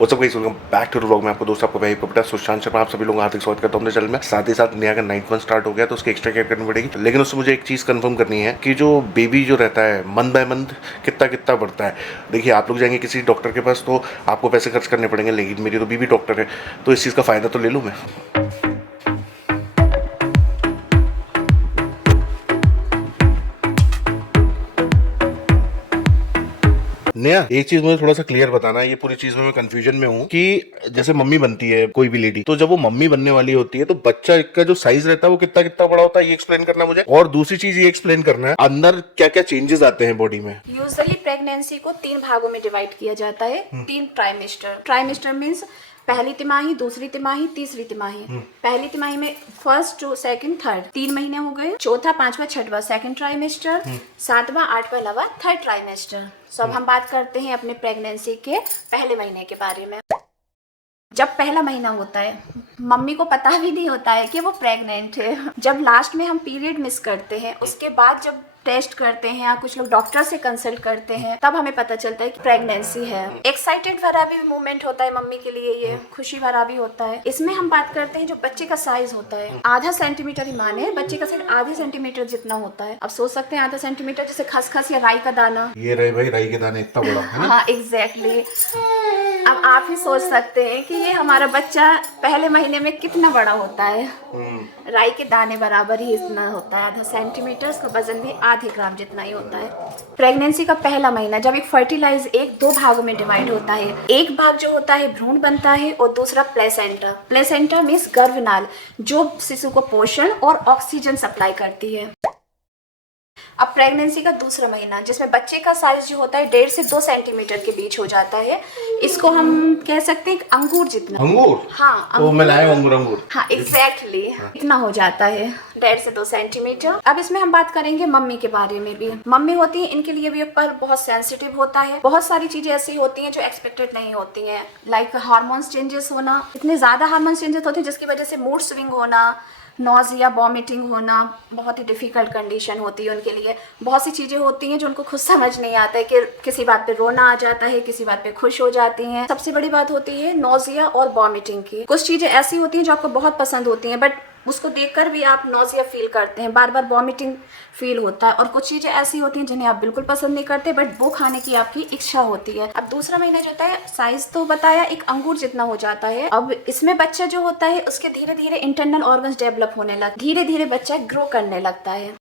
What's up guys, welcome back to the vlog में आपको दोस्त आपको भाई पपटा सुशांत शर्मा, आप सभी लोगों का हार्दिक स्वागत करता हूं अपने चैनल में। साथ ही साथ नया का 9th मंथ स्टार्ट हो गया तो उसकी एक्स्ट्रा केयर करनी पड़ेगी, लेकिन उससे मुझे एक चीज़ कंफर्म करनी है कि जो बेबी जो रहता है मंथ बाय मंथ कितना कितना बढ़ता है। देखिए, आप लोग जाएंगे किसी डॉक्टर के पास तो आपको पैसे खर्च करने पड़ेंगे, लेकिन मेरी तो बीबी डॉक्टर है तो इस चीज़ का फ़ायदा तो ले लूँ मैं। नया एक चीज मुझे थोड़ा सा क्लियर बताना है, ये पूरी चीज में मैं कंफ्यूजन में हूँ कि जैसे मम्मी बनती है कोई भी लेडी, तो जब वो मम्मी बनने वाली होती है तो बच्चा का जो साइज रहता है वो कितना कितना बड़ा होता है, ये एक्सप्लेन करना मुझे। और दूसरी चीज ये एक्सप्लेन करना है अंदर क्या क्या चेंजेस आते हैं बॉडी में। यूजुअली प्रेगनेंसी को 3 भागों में डिवाइड किया जाता है। 3 ट्राइमेस्टर। ट्राइमेस्टर मीन्स पहली तिमाही, दूसरी तिमाही, तीसरी तिमाही। पहली तिमाही में फर्स्ट टू सेकंड थर्ड 3 महीने हो गए। चौथा, पांचवा, छठवां सेकंड ट्राइमेस्टर। सातवां, आठवां, नवां थर्ड ट्राइमेस्टर। सो अब हम बात करते हैं अपने प्रेगनेंसी के पहले महीने के बारे में। जब पहला महीना होता है मम्मी को पता भी नहीं होता है कि वो प्रेग्नेंट है। जब लास्ट में हम पीरियड मिस करते हैं, उसके बाद जब टेस्ट करते हैं या कुछ लोग डॉक्टर से कंसल्ट करते हैं, तब हमें पता चलता है कि प्रेगनेंसी है। एक्साइटेड भरा भी मोमेंट होता है मम्मी के लिए, ये खुशी भरा भी होता है। इसमें हम बात करते हैं जो बच्चे का साइज होता है, आधा सेंटीमीटर ही माने, बच्चे का साइज आधे सेंटीमीटर जितना होता है। अब सोच सकते हैं आधा सेंटीमीटर जैसे खसखस या राई का दाना। ये रहे भाई, राई के दाने इतना बड़ा है ना? हाँ, एग्जैक्टली। अब आप ही सोच सकते हैं कि ये हमारा बच्चा पहले महीने में कितना बड़ा होता है। राई के दाने बराबर ही इतना होता है, आधा सेंटीमीटर। उसका वजन भी आधे ग्राम जितना ही होता है। प्रेगनेंसी का पहला महीना जब एक फर्टिलाइज एक 2 भागों में डिवाइड होता है। एक भाग जो होता है भ्रूण बनता है और दूसरा प्लेसेंटा। प्लेसेंटा मीन्स गर्भनाल, जो शिशु को पोषण और ऑक्सीजन सप्लाई करती है। अब प्रेगनेंसी का दूसरा महीना जिसमें बच्चे का साइज जो होता है 1.5 से 2 सेंटीमीटर के बीच हो जाता है। इसको हम कह सकते हैं अंगूर जितना। अंगूर? हाँ, तो मैं लाया अंगूर। हाँ, एग्जैक्टली। इतना हो जाता है, 1.5 से 2 सेंटीमीटर। अब इसमें हम बात करेंगे मम्मी के बारे में भी। मम्मी होती है, इनके लिए भी ऊपर बहुत सेंसिटिव होता है। बहुत सारी चीजें ऐसी होती हैं जो एक्सपेक्टेड नहीं होती हैं, लाइक हार्मोन्स चेंजेस होना। इतने ज्यादा हार्मोन्स चेंजेस होते हैं जिसकी वजह से मूड स्विंग होना, नॉजिया, वॉमिटिंग होना, बहुत ही डिफ़िकल्ट कंडीशन होती है उनके लिए। बहुत सी चीज़ें होती हैं जो उनको खुद समझ नहीं आता है कि किसी बात पे रोना आ जाता है, किसी बात पे खुश हो जाती हैं। सबसे बड़ी बात होती है नॉजिया और वॉमिटिंग की। कुछ चीज़ें ऐसी होती हैं जो आपको बहुत पसंद होती हैं, बट उसको देखकर भी आप नॉजिया फील करते हैं, बार बार वॉमिटिंग फील होता है। और कुछ चीज़ें ऐसी होती हैं जिन्हें आप बिल्कुल पसंद नहीं करते, बट वो खाने की आपकी इच्छा होती है। अब दूसरा महीना जो होता है, साइज तो बताया एक अंगूर जितना हो जाता है। अब इसमें बच्चा जो होता है उसके धीरे धीरे इंटरनल ऑर्गन्स डेवलप होने लगते, धीरे धीरे बच्चा ग्रो करने लगता है।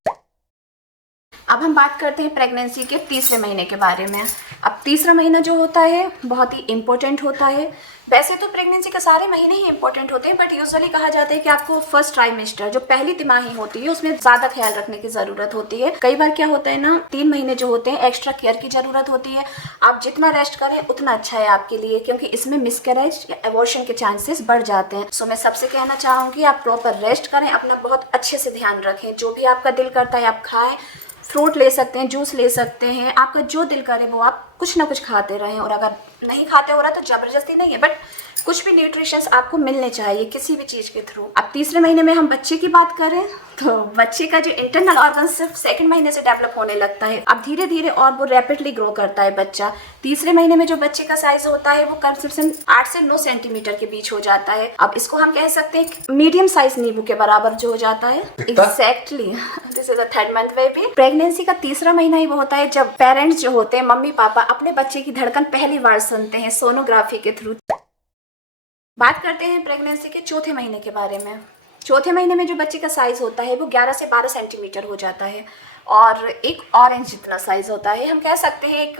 अब हम बात करते हैं प्रेगनेंसी के तीसरे महीने के बारे में। अब तीसरा महीना जो होता है बहुत ही इम्पोर्टेंट होता है। वैसे तो प्रेगनेंसी के सारे महीने ही इंपॉर्टेंट होते हैं, बट यूजुअली कहा जाता है कि आपको फर्स्ट ट्राइमेस्टर जो पहली तिमाही होती है उसमें ज्यादा ख्याल रखने की जरूरत होती है। कई बार क्या होता है ना, 3 महीने जो होते हैं एक्स्ट्रा केयर की जरूरत होती है। आप जितना रेस्ट करें उतना अच्छा है आपके लिए, क्योंकि इसमें मिसकैरेज या एबॉर्शन के चांसेस बढ़ जाते हैं। सो मैं सबसे कहना चाहूंगी आप प्रॉपर रेस्ट करें, अपना बहुत अच्छे से ध्यान रखें। जो भी आपका दिल करता है आप खाएं, फ्रूट ले सकते हैं, जूस ले सकते हैं, आपका जो दिल करे वो आप कुछ ना कुछ खाते रहें। और अगर नहीं खाते हो रहा तो जबरदस्ती नहीं है, बट कुछ भी न्यूट्रिशंस आपको मिलने चाहिए किसी भी चीज़ के थ्रू। अब तीसरे महीने में हम बच्चे की बात करें तो बच्चे का जो इंटरनल ऑर्गन सिर्फ सेकंड महीने से डेवलप होने लगता है। अब धीरे धीरे और वो रैपिडली ग्रो करता है बच्चा। तीसरे महीने में जो बच्चे का साइज होता है वो कम से कम 8 से 9 सेंटीमीटर के बीच हो जाता है। अब इसको हम कह सकते हैं मीडियम साइज नींबू के बराबर जो हो जाता है। Exactly, this is a 3rd month baby. Pregnancy का तीसरा महीना ही वो होता है जब पेरेंट्स जो होते हैं, मम्मी पापा, अपने बच्चे की धड़कन पहली बार सुनते हैं सोनोग्राफी के थ्रू। बात करते हैं प्रेगनेंसी के चौथे महीने के बारे में। चौथे महीने में जो बच्चे का साइज होता है वो 11 से 12 सेंटीमीटर हो जाता है और एक ऑरेंज जितना साइज होता है। हम कह सकते हैं एक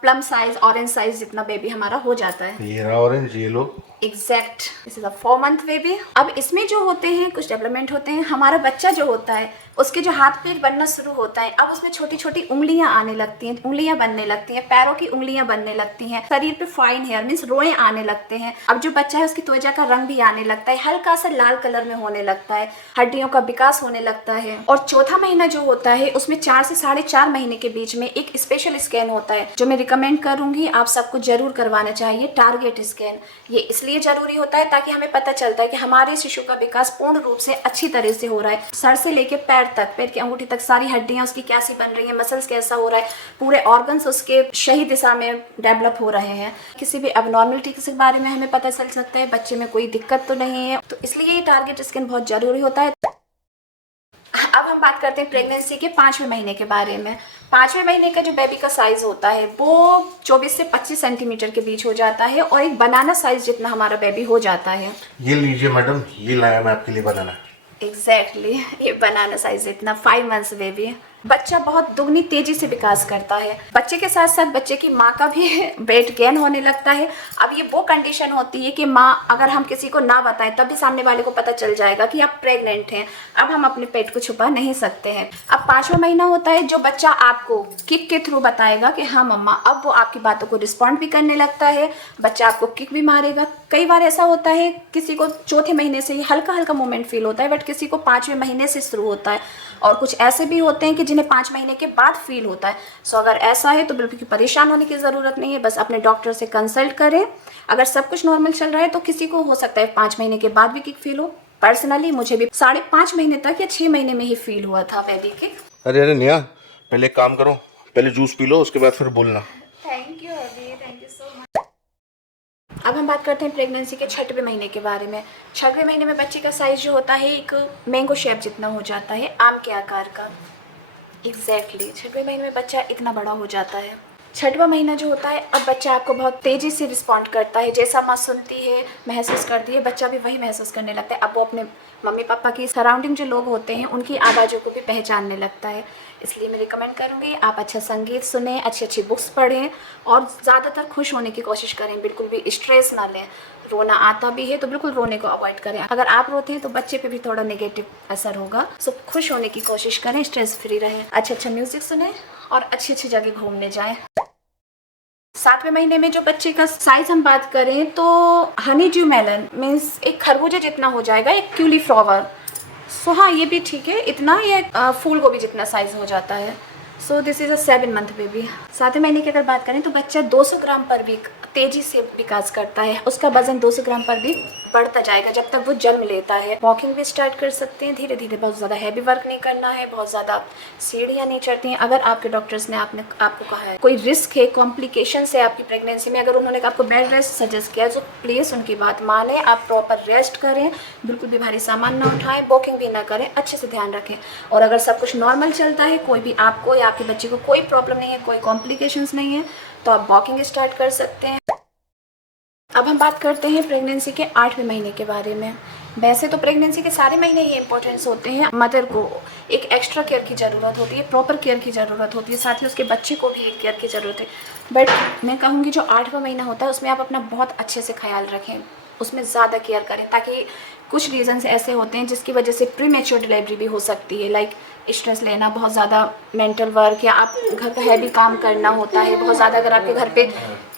प्लम साइज, ऑरेंज साइज जितना बेबी हमारा हो जाता है। ये रहा ऑरेंज, ये लो। Exact, this is a 4 month baby. अब इसमें जो होते हैं कुछ डेवलपमेंट होते हैं। हमारा बच्चा जो होता है उसके जो हाथ पैर बनना शुरू होता है, अब उसमें छोटी छोटी उंगलियां आने लगती हैं, उंगलियां बनने लगती हैं, पैरों की उंगलियां बनने लगती हैं, शरीर पे फाइन हेयर मीन्स रोए आने लगते हैं। अब जो बच्चा है उसकी त्वचा का रंग भी आने लगता है, हल्का सा लाल कलर में होने लगता है, हड्डियों का विकास होने लगता है। और चौथा महीना जो होता है उसमें 4 से 4.5 महीने के बीच में एक स्पेशल स्कैन होता है जो मैं रिकमेंड करूंगी आप सबको जरूर करवाना चाहिए, टारगेट स्कैन। ये इसलिए इसलिए जरूरी होता है ताकि हमें पता चलता है कि हमारे शिशु का विकास पूर्ण रूप से अच्छी तरह से हो रहा है। सर से लेके पैर तक, पैर की अंगूठी तक सारी हड्डियां उसकी कैसी बन रही हैं, मसल्स कैसा हो रहा है, पूरे ऑर्गन्स उसके सही दिशा में डेवलप हो रहे हैं। किसी भी अबनॉर्मलिटी के बारे में हमें पता चल सकता है, बच्चे में कोई दिक्कत तो नहीं है। तो इसलिए ये टारगेट स्कैन बहुत जरूरी होता है। अब हम बात करते हैं प्रेगनेंसी के 5वें महीने के बारे में। 5वें महीने का जो बेबी का साइज होता है वो 24 से 25 सेंटीमीटर के बीच हो जाता है और एक बनाना साइज जितना हमारा बेबी हो जाता है। ये लीजिए मैडम, ये लाया मैं आपके लिए बनाना। एग्जैक्टली ये बनाना साइज इतना 5 मंथ्स बेबी। बच्चा बहुत दुगनी तेजी से विकास करता है। बच्चे के साथ साथ बच्चे की माँ का भी वेट गेन होने लगता है। अब ये वो कंडीशन होती है कि माँ, अगर हम किसी को ना बताएं तब भी सामने वाले को पता चल जाएगा कि आप प्रेग्नेंट हैं। अब हम अपने पेट को छुपा नहीं सकते हैं। अब 5वां महीना होता है जो बच्चा आपको किक के थ्रू बताएगा कि हाँ मम्मा, अब वो आपकी बातों को रिस्पॉन्ड भी करने लगता है। बच्चा आपको किक भी मारेगा। कई बार ऐसा होता है किसी को 4थे महीने से ही हल्का हल्का मूवमेंट फील होता है, बट किसी को 5वें महीने से शुरू होता है और कुछ ऐसे भी होते हैं कि जिन्हें 5 महीने के बाद फील होता है। सो अगर ऐसा है तो बिल्कुल परेशान होने की ज़रूरत नहीं है, बस अपने डॉक्टर से कंसल्ट करें। अगर सब कुछ नॉर्मल चल रहा है तो किसी को हो सकता है 5 महीने के बाद भी किक फील हो। पर्सनली मुझे भी 5.5 महीने तक या 6 महीने में ही फील हुआ था बेबी किक। अरे नेहा, पहले एक काम करो, पहले जूस पी लो, उसके बाद फिर बोलना। थैंक यू अभी, थैंक यू सो मच। अब हम बात करते हैं प्रेगनेंसी के 6वें महीने के बारे में। 6वें महीने में बच्चे का साइज जो होता है एक मैंगो शेप जितना हो जाता है, आम के आकार का। एग्जैक्टली 6वें महीने में बच्चा इतना बड़ा हो जाता है। 6वां महीना जो होता है, अब बच्चा आपको बहुत तेज़ी से रिस्पॉन्ड करता है। जैसा माँ सुनती है, महसूस करती है, बच्चा भी वही महसूस करने लगता है। अब वो अपने मम्मी पापा की सराउंडिंग जो लोग होते हैं उनकी आवाज़ों को भी पहचानने लगता है। इसलिए मैं रिकमेंड करूँगी आप अच्छा संगीत सुनें, अच्छी अच्छी बुक्स पढ़ें और ज़्यादातर खुश होने की कोशिश करें। बिल्कुल भी स्ट्रेस ना लें। रोना आता भी है तो बिल्कुल रोने को अवॉइड करें। अगर आप रोते हैं तो बच्चे पे भी थोड़ा नेगेटिव असर होगा। सो खुश होने की कोशिश करें, स्ट्रेस फ्री रहें, अच्छा म्यूज़िक सुनें और अच्छी अच्छी जगह घूमने जाएँ। 7वें महीने में जो बच्चे का साइज हम बात करें तो हनी ड्यू मेलन मीन्स एक खरबूजे जितना हो जाएगा, एक क्यूलीफ्लावर। सो हाँ, ये भी ठीक है, इतना ये फूल गोभी जितना साइज हो जाता है। So this is a 7 month baby. 7वें महीने की अगर बात करें तो बच्चा 200 ग्राम पर वीक तेजी से विकास करता है। उसका वजन 200 ग्राम पर वीक बढ़ता जाएगा जब तक वो जन्म लेता है। वॉकिंग भी स्टार्ट कर सकते हैं धीरे धीरे। बहुत ज़्यादा हैवी वर्क नहीं करना है, बहुत ज़्यादा सीढ़ियाँ नहीं चढ़ती हैं। अगर आपके डॉक्टर्स ने आपको कहा है कोई रिस्क है, कॉम्प्लिकेशन है आपकी प्रेगनेंसी में, अगर उन्होंने आपको बेड रेस्ट सजेस्ट किया है तो प्लीज़ उनकी बात माने। आप प्रॉपर रेस्ट करें, बिल्कुल भी भारी सामान ना उठाएं, वॉकिंग भी ना करें, अच्छे से ध्यान रखें। और अगर सब कुछ नॉर्मल चलता है, कोई भी आपको या आपके बच्चे को कोई प्रॉब्लम नहीं है, कोई कॉम्प्लिकेशंस नहीं है, तो आप वॉकिंग स्टार्ट कर सकते हैं। अब हम बात करते हैं प्रेगनेंसी के 8वें महीने के बारे में। वैसे तो प्रेगनेंसी के सारे महीने ही इंपॉर्टेंस होते हैं। मदर को एक एक्स्ट्रा केयर की ज़रूरत होती है, प्रॉपर केयर की ज़रूरत होती है, साथ ही उसके बच्चे को भी एक केयर की ज़रूरत है। बट मैं कहूँगी जो 8वां महीना होता है उसमें आप अपना बहुत अच्छे से ख्याल रखें, उसमें ज़्यादा केयर करें, ताकि कुछ रीज़न्स ऐसे होते हैं जिसकी वजह से प्रीमेच्योर डिलीवरी भी हो सकती है। लाइक स्ट्रेस लेना, बहुत ज़्यादा मेंटल वर्क, या आप घर का हैवी काम करना होता है बहुत ज़्यादा। अगर आपके घर पे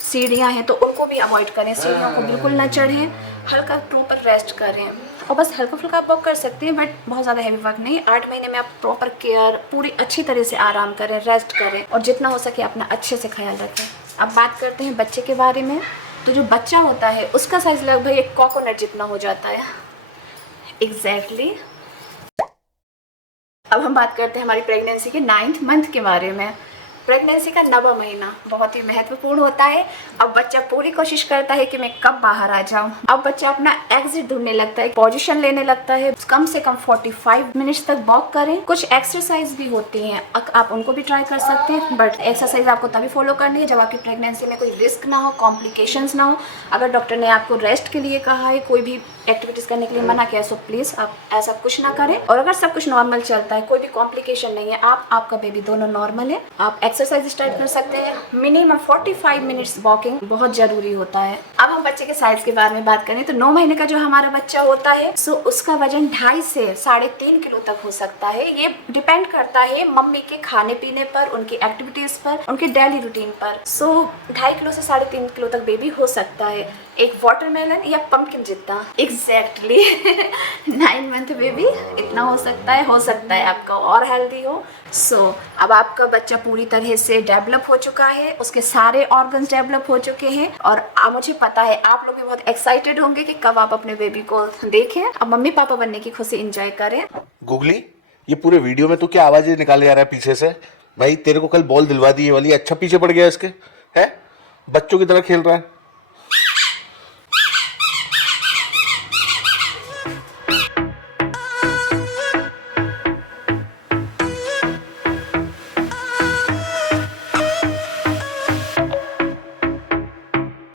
सीढ़ियाँ हैं तो उनको भी अवॉइड करें, सीढ़ियों को बिल्कुल ना चढ़ें, हल्का प्रॉपर रेस्ट करें। और बस हल्का फुल्का आप वर्क कर सकते हैं, बट बहुत ज़्यादा हैवी वर्क नहीं। 8 महीने में आप प्रॉपर केयर, पूरी अच्छी तरह से आराम करें, रेस्ट करें और जितना हो सके अपना अच्छे से ख्याल रखें। अब बात करते हैं बच्चे के बारे में। तो जो बच्चा होता है उसका साइज़ लगभग एक कोकोनट जितना हो जाता है। एग्जैक्टली। अब हम बात करते हैं हमारी प्रेगनेंसी के 9th मंथ के बारे में। प्रेगनेंसी का 9वां महीना बहुत ही महत्वपूर्ण होता है। अब बच्चा पूरी कोशिश करता है कि मैं कब बाहर आ जाऊं। अब बच्चा अपना एग्जिट ढूंढने लगता है, पोजीशन लेने लगता है। कम से कम 45 मिनट्स तक वॉक करें। कुछ एक्सरसाइज भी होती हैं, आप उनको भी ट्राई कर सकते हैं, बट एक्सरसाइज आपको तभी फॉलो करनी है जब आपकी प्रेगनेंसी में कोई रिस्क ना हो, कॉम्प्लिकेशंस ना हो। अगर डॉक्टर ने आपको रेस्ट के लिए कहा है, कोई भी एक्टिविटीज़ करने के लिए मना किया, सो प्लीज़ आप ऐसा कुछ ना करें। और अगर सब कुछ नॉर्मल चलता है, कोई भी कॉम्प्लिकेशन नहीं है, आपका बेबी दोनों नॉर्मल है, आप एक्सरसाइज स्टार्ट कर सकते हैं। मिनिमम 45 मिनट्स वॉकिंग बहुत जरूरी होता है। अब हम बच्चे के साइज के बारे में बात करें तो 9 महीने का जो हमारा बच्चा होता है, सो उसका वजन 2.5 से 3.5 किलो तक हो सकता है। ये डिपेंड करता है मम्मी के खाने पीने पर, उनकी एक्टिविटीज पर, उनके डेली रूटीन पर। सो 2.5 किलो से 3.5 किलो तक बेबी हो सकता है, एक वाटरमेलन या पंपकिन जितना। एग्जैक्टली 9 मंथ बेबी इतना हो सकता है आपका और हेल्दी हो। सो अब आपका बच्चा पूरी तरह तरह से डेवलप हो चुका है, उसके सारे ऑर्गन्स डेवलप हो चुके हैं। और मुझे पता है आप लोग भी बहुत एक्साइटेड होंगे कि कब आप अपने बेबी को देखें, अब मम्मी पापा बनने की खुशी एंजॉय करें। गुगली, ये पूरे वीडियो में तू क्या आवाजें निकाले जा रहा है पीछे से? भाई तेरे को कल बॉल दिलवा दी ये वाली, अच्छा पीछे पड़ गया इसके, है? बच्चों की तरह खेल रहा है।